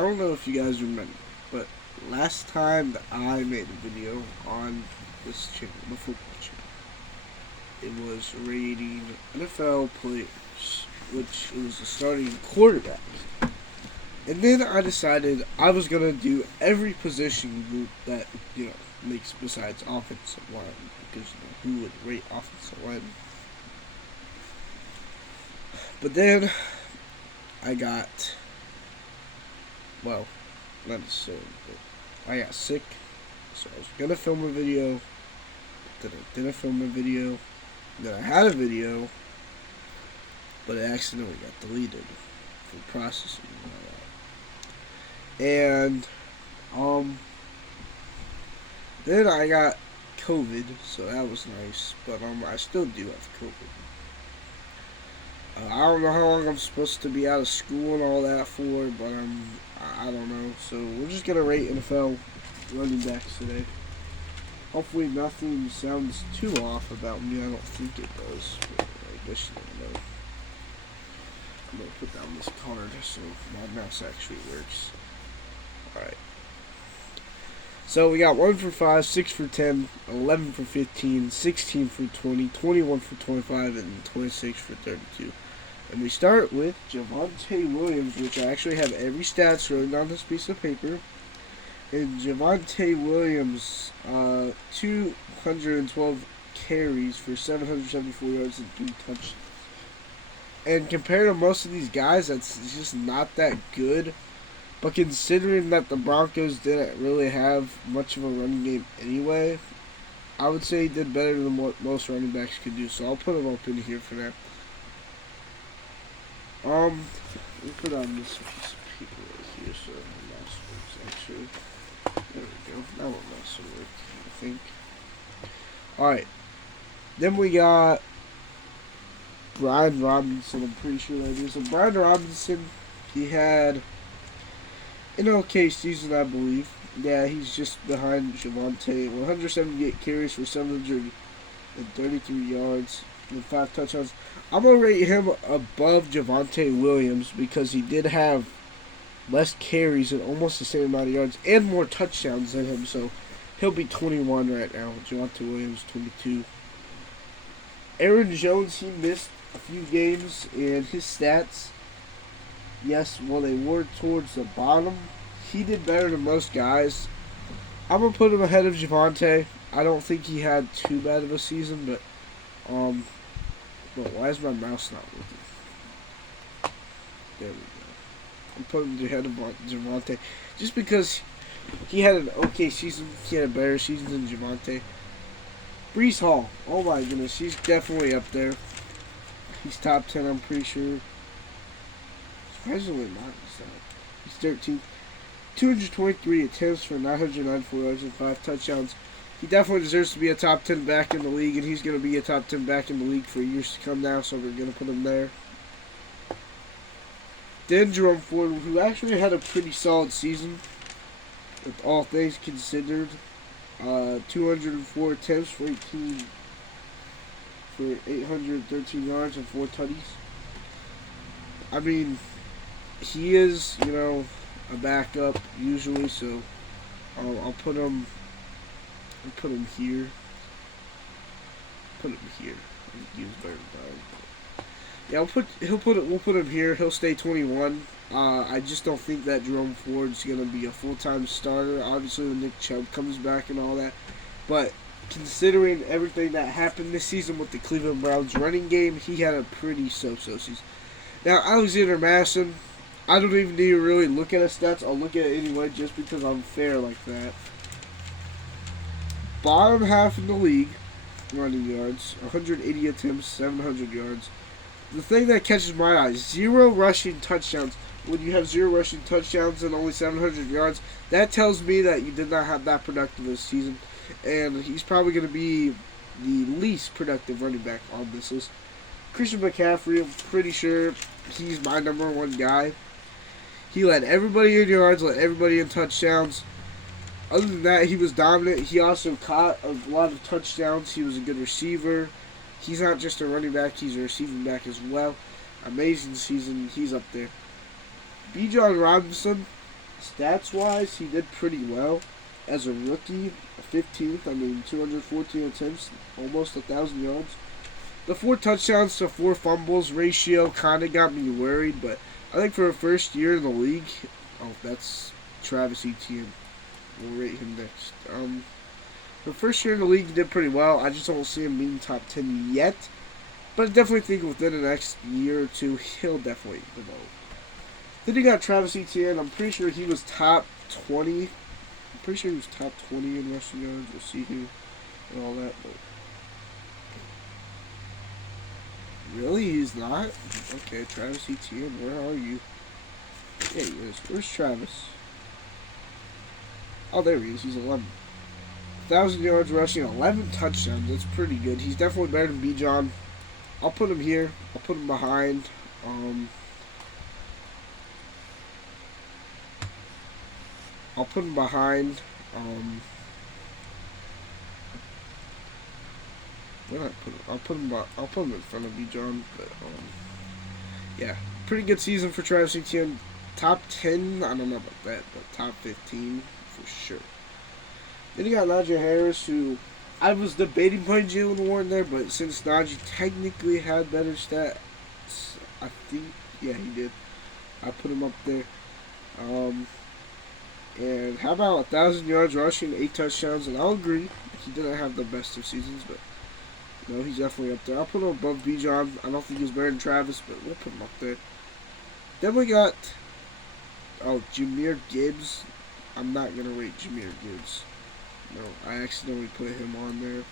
I don't know if you guys remember, but last time that I made a video on this channel, the football channel, it was rating NFL players, which it was the starting quarterback. And then I decided I was gonna do every position group that makes besides offensive line, because who would rate offensive line? But then I got, well, not necessarily, but I got sick, so I was gonna film a video. Then I didn't film a video. Then I had a video, but it accidentally got deleted for processing and all that. And then I got COVID, so that was nice. But I still do have COVID. I don't know how long I'm supposed to be out of school and all that for, but I don't know. So we're just gonna rate NFL running backs today. Hopefully nothing sounds too off about me. I don't think it does. But I guess you never know. I'm gonna put down this card so my mouse actually works. Alright. So we got 1 for 5, 6 for 10, 11 for 15, 16 for 20, 21 for 25, and 26 for 32. And we start with Javonte Williams, which I actually have every stats written on this piece of paper. And Javonte Williams, 212 carries for 774 yards and 3 touchdowns. And compared to most of these guys, that's just not that good. But considering that the Broncos didn't really have much of a running game anyway, I would say he did better than what most running backs could do. So I'll put him up in here for that. Let me put on this piece of paper right here so my mouse works actually. There we go. That one also worked, I think. Alright. Then we got Brian Robinson, I'm pretty sure that is. So Brian Robinson, he had an okay season, I believe. Yeah, he's just behind Javonte. 178 carries for 733 yards and 5 touchdowns. I'm going to rate him above Javonte Williams because he did have less carries and almost the same amount of yards and more touchdowns than him. So he'll be 21 right now. Javonte Williams, 22. Aaron Jones, he missed a few games, and his stats, yes, while they were towards the bottom, he did better than most guys. I'm going to put him ahead of Javonte. I don't think he had too bad of a season, but why is my mouse not working? There we go. I'm putting him ahead of Javonte just because he had an okay season. He had a better season than Javonte. Breece Hall, oh my goodness, he's definitely up there. He's top 10, I'm pretty sure. Surprisingly not. He's 13th. 223 attempts for 994 yards and 5 touchdowns. He definitely deserves to be a top 10 back in the league, and he's going to be a top 10 back in the league for years to come now, so we're going to put him there. Then Jerome Ford, who actually had a pretty solid season, with all things considered. 204 attempts for 813 yards and 4 tutties. I mean, he is, a backup usually, so I'll put him. I'll put him here. Put him here. Use better time. Yeah, we'll put him here. He'll stay 21. I just don't think that Jerome Ford's gonna be a full-time starter. Obviously, when Nick Chubb comes back and all that, but considering everything that happened this season with the Cleveland Browns running game, he had a pretty so-so season. Now, Alexander Madison, I don't even need to really look at his stats. I'll look at it anyway just because I'm fair like that. Bottom half in the league, running yards, 180 attempts, 700 yards. The thing that catches my eye, 0 rushing touchdowns. When you have 0 rushing touchdowns and only 700 yards, that tells me that you did not have that productive this season. And he's probably going to be the least productive running back on this list. Christian McCaffrey, I'm pretty sure he's my number 1 guy. He led everybody in yards, led everybody in touchdowns. Other than that, he was dominant. He also caught a lot of touchdowns. He was a good receiver. He's not just a running back, he's a receiving back as well. Amazing season. He's up there. Bijan Robinson, Stats-wise, he did pretty well. As a rookie, 15th, 214 attempts, almost 1,000 yards. The 4 touchdowns to 4 fumbles ratio kind of got me worried, but I think for a first year in the league, that's Travis Etienne. We'll rate him next. For first year in the league, he did pretty well. I just don't see him being top 10 yet, but I definitely think within the next year or two, he'll definitely develop. Then you got Travis Etienne. I'm pretty sure he was top 20. I'm pretty sure he was top 20 in rushing yards. We'll see who and all that. But really, he's not? Okay, Travis Etienne, where are you? Yeah, he is. Where's Travis? Oh, there he is. He's 11. 1,000 yards rushing, 11 touchdowns. That's pretty good. He's definitely better than Bijan. I'll put him here. I'll put him behind. I'll put him behind. Where did I put him? I'll put him in front of Bijan. But yeah, pretty good season for Travis Etienne. Top 10. I don't know about that, but top 15 for sure. Then you got Najee Harris, who I was debating putting Jaylen Warren there, but since Najee technically had better stats, I think, yeah, he did. I put him up there. And how about 1,000 yards rushing, 8 touchdowns? And I'll agree, he didn't have the best of seasons, but no, he's definitely up there. I'll put him above Bijan. I don't think he's better than Travis, but we'll put him up there. Then we got, Jahmyr Gibbs. I'm not going to rate Jahmyr Gibbs. No, I accidentally put him on there.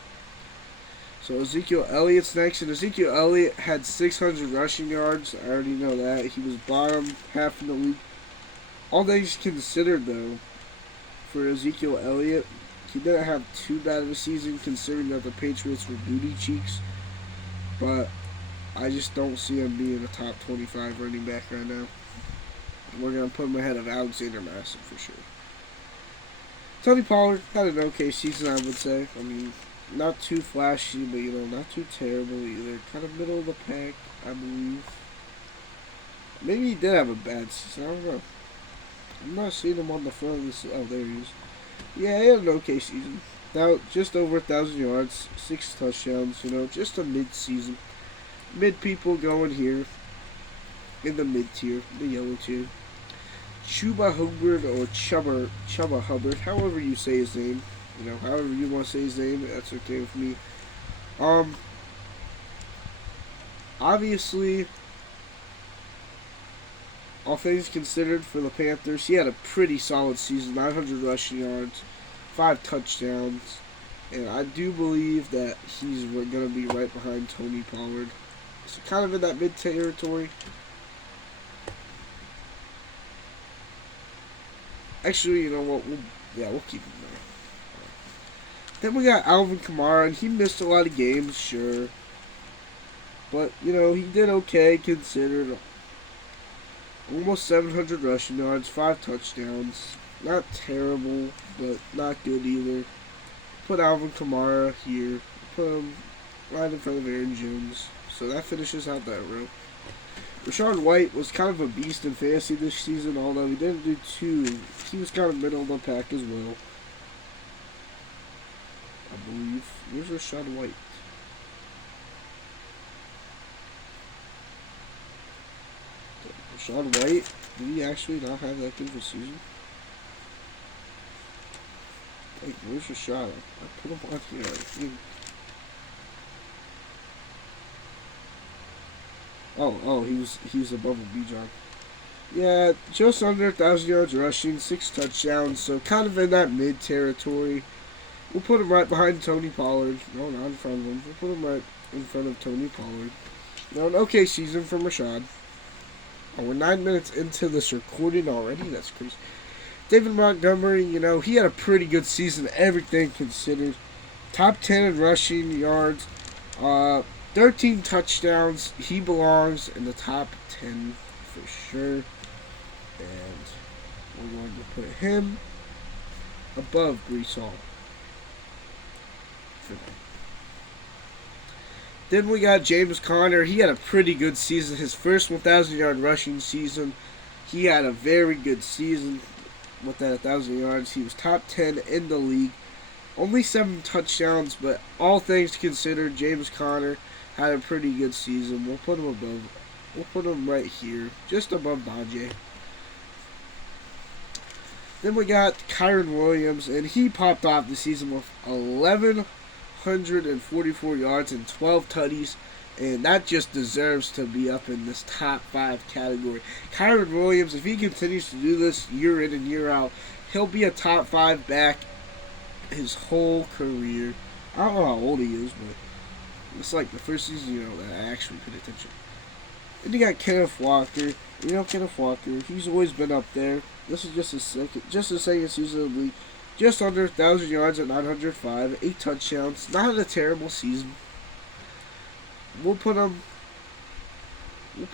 So Ezekiel Elliott's next, and Ezekiel Elliott had 600 rushing yards. I already know that. He was bottom half in the league. All things considered, though, for Ezekiel Elliott, he didn't have too bad of a season considering that the Patriots were booty cheeks. But I just don't see him being a top 25 running back right now. We're going to put him ahead of Alexander Mattison for sure. Tony Pollard had an okay season, I would say. Not too flashy, but, not too terrible either. Kind of middle of the pack, I believe. Maybe he did have a bad season. I don't know. I'm not seeing him on the front of this. Oh, there he is. Yeah, he had an okay season. Now, just over 1,000 yards, 6 touchdowns, just a mid-season. Mid people going here in the mid-tier, the yellow tier. Chuba Hubbard or Chuba Hubbard, however you say his name. However you want to say his name, that's okay with me. Obviously, all things considered for the Panthers, he had a pretty solid season, 900 rushing yards, 5 touchdowns, and I do believe that he's going to be right behind Tony Pollard. So kind of in that mid-territory. Actually, you know what? We'll keep him there. Then we got Alvin Kamara, and he missed a lot of games, sure. But, he did okay considered. Almost 700 rushing yards, 5 touchdowns. Not terrible, but not good either. Put Alvin Kamara here. Put him right in front of Aaron Jones. So that finishes out that row. Rachaad White was kind of a beast in fantasy this season, although he didn't do too. He was kind of middle of the pack as well, I believe. Where's Rachaad White? Rachaad White, did he actually not have that good of a season? Hey, where's Rachaad? I put him on here, I think. Oh, he was above a Bijan. Yeah, just under 1,000 yards rushing, 6 touchdowns, so kind of in that mid territory. We'll put him right behind Tony Pollard. No, not in front of him. We'll put him right in front of Tony Pollard. Now, an okay season from Rachaad. Oh, we're 9 minutes into this recording already. That's crazy. David Montgomery, he had a pretty good season, everything considered. Top 10 in rushing yards. 13 touchdowns. He belongs in the top 10 for sure. And we're going to put him above Breece Hall. Then we got James Conner. He had a pretty good season. His first 1,000-yard rushing season. He had a very good season. with that 1,000 yards. He was top 10 in the league. Only 7 touchdowns, but all things considered, James Conner had a pretty good season. We'll put him above. We'll put him right here, just above Najee. Then we got Kyren Williams, and he popped off the season with 1,144 yards and 12 tutties, and that just deserves to be up in this top 5 category. Kyren Williams, if he continues to do this year in and year out, he'll be a top 5 back his whole career. I don't know how old he is, but it's like the first season, that I actually paid attention. Then you got Kenneth Walker. Kenneth Walker, he's always been up there. This is just his second season of the league. Just under 1,000 yards at 905, 8 touchdowns. Not a terrible season. We'll put him here. We'll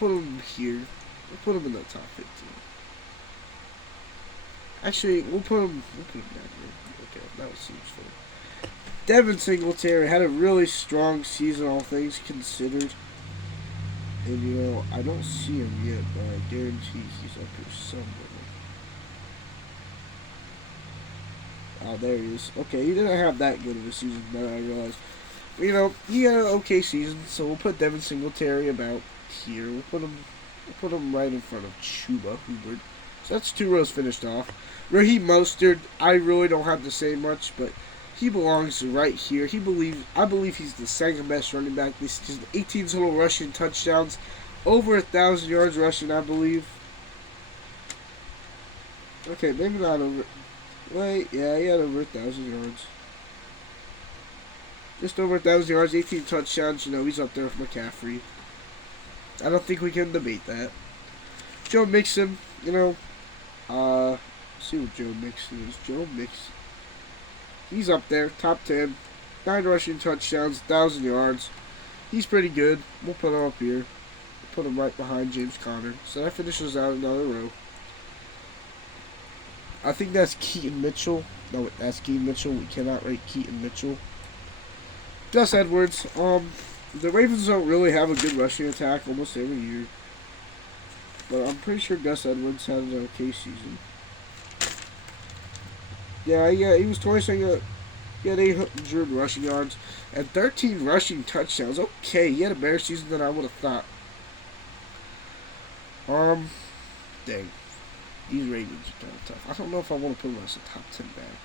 put him in the top 15. Actually, we'll put him down here. Okay, that seems fair. Devin Singletary had a really strong season, all things considered. And, I don't see him yet, but I guarantee he's up here somewhere. Oh, there he is. Okay, he didn't have that good of a season, but I realized. He had an okay season, so we'll put Devin Singletary about here. We'll put him right in front of Chuba Hubbard. So that's 2 rows finished off. Raheem Mostert, I really don't have to say much, but he belongs right here. I believe he's the second best running back this season. 18 total rushing touchdowns, over 1,000 yards rushing, I believe. Okay, maybe not over. Wait, yeah, he had over 1,000 yards. Just over 1,000 yards, 18 touchdowns. He's up there with McCaffrey. I don't think we can debate that. Joe Mixon, let's see what Joe Mixon is. Joe Mixon. He's up there, top 10. 9 rushing touchdowns, 1,000 yards. He's pretty good. We'll put him up here. We'll put him right behind James Conner. So that finishes out another row. I think that's Keaton Mitchell. No, that's Keaton Mitchell. We cannot rate Keaton Mitchell. Gus Edwards. The Ravens don't really have a good rushing attack almost every year. But I'm pretty sure Gus Edwards had an okay season. Yeah, he was 22. He had 800 rushing yards and 13 rushing touchdowns. Okay, he had a better season than I would have thought. Dang. These Ravens are kind of tough. I don't know if I want to put him as a top 10 back.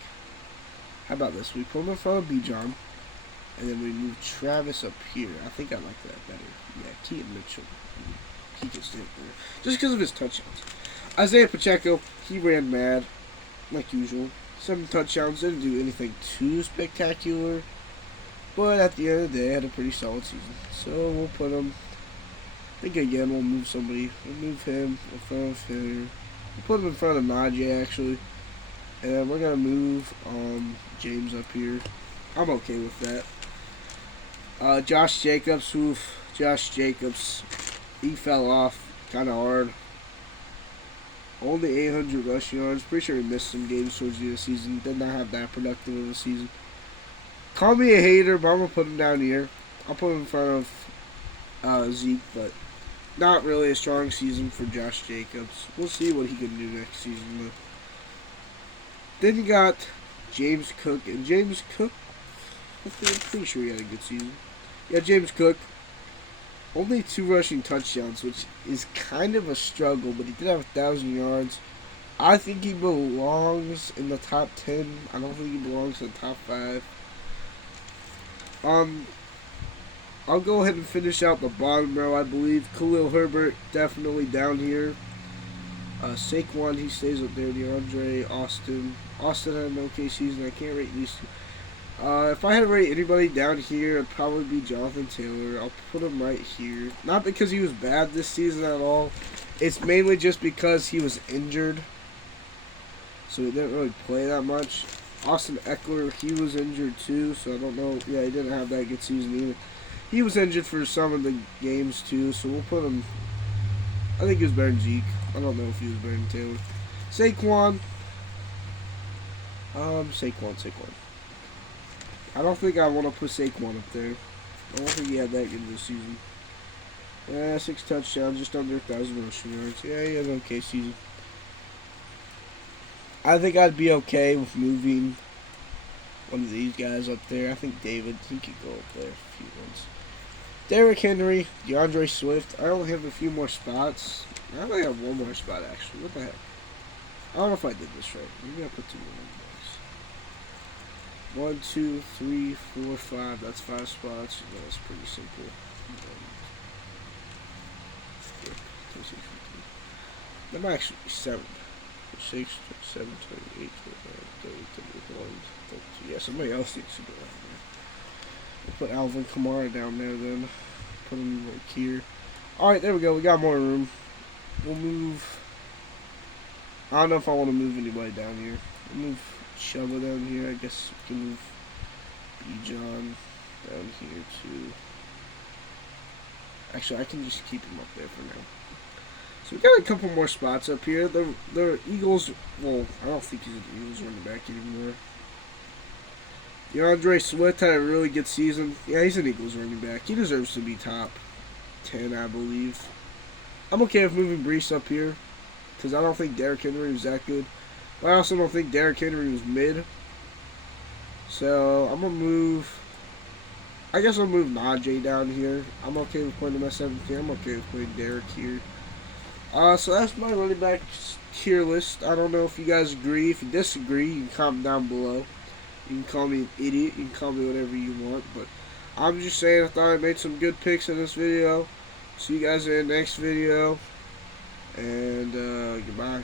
How about this? We put him in front of Bijan, and then we move Travis up here. I think I like that better. Yeah, Keaton Mitchell. He can stay up there. Just because of his touchdowns. Isaiah Pacheco, he ran mad, like usual. 7 touchdowns, didn't do anything too spectacular. But at the end of the day, had a pretty solid season. So we'll put him, I think again we'll move somebody. We'll move him in front of here. We'll put him in front of Najee, actually. And then we're going to move James up here. I'm okay with that. Josh Jacobs, Josh Jacobs, he fell off kind of hard. Only 800 rushing yards. Pretty sure he missed some games towards the end of the season. Did not have that productive of a season. Call me a hater, but I'm going to put him down here. I'll put him in front of Zeke, but not really a strong season for Josh Jacobs. We'll see what he can do next season, though. Then you got James Cook. And James Cook, I'm pretty sure he had a good season. Yeah, James Cook. Only 2 rushing touchdowns, which is kind of a struggle, but he did have 1,000 yards. I think he belongs in the top 10. I don't think he belongs in the top 5. I'll go ahead and finish out the bottom row, I believe. Khalil Herbert, definitely down here. Saquon, he stays up there. DeAndre, Austin. Austin had an okay season. I can't rate these 2. If I had to rate anybody down here, it'd probably be Jonathan Taylor. I'll put him right here. Not because he was bad this season at all. It's mainly just because he was injured. So he didn't really play that much. Austin Eckler, he was injured too, so I don't know. Yeah, he didn't have that good season either. He was injured for some of the games too, so we'll put him. I think he was better than Zeke. I don't know if he was better than Taylor. Saquon. Saquon. I don't think I want to put Saquon up there. I don't think he had that good this season. 6 touchdowns, just under 1,000 rushing yards. Yeah, he had an okay season. I think I'd be okay with moving one of these guys up there. I think David, he could go up there if he wants. Derrick Henry, DeAndre Swift. I only have a few more spots. I only have one more spot actually. What the heck? I don't know if I did this right. Maybe I put 2 more in. 1, 2, 3, 4, 5. That's 5 spots. That's pretty simple. That might actually be 7. 6, 7, 28, 29, 30, 31, 32. Yeah, somebody else needs to go down there. We'll put Alvin Kamara down there then. Put him right here. Alright, there we go. We got more room. We'll move. I don't know if I want to move anybody down here. We'll move Chubba down here. I guess we can move B-John down here too. Actually, I can just keep him up there for now. So we got a couple more spots up here. The Eagles, well, I don't think he's an Eagles running back anymore. DeAndre Swift had a really good season. Yeah, he's an Eagles running back. He deserves to be top 10, I believe. I'm okay with moving Brees up here because I don't think Derrick Henry was that good. But I also don't think Derrick Henry was mid. So I'm going to move, I guess I'll move Najee down here. I'm okay with putting him at 17. I'm okay with putting Derrick here. So that's my running back tier list. I don't know if you guys agree. If you disagree, you can comment down below. You can call me an idiot. You can call me whatever you want. But I'm just saying I thought I made some good picks in this video. See you guys in the next video. And goodbye.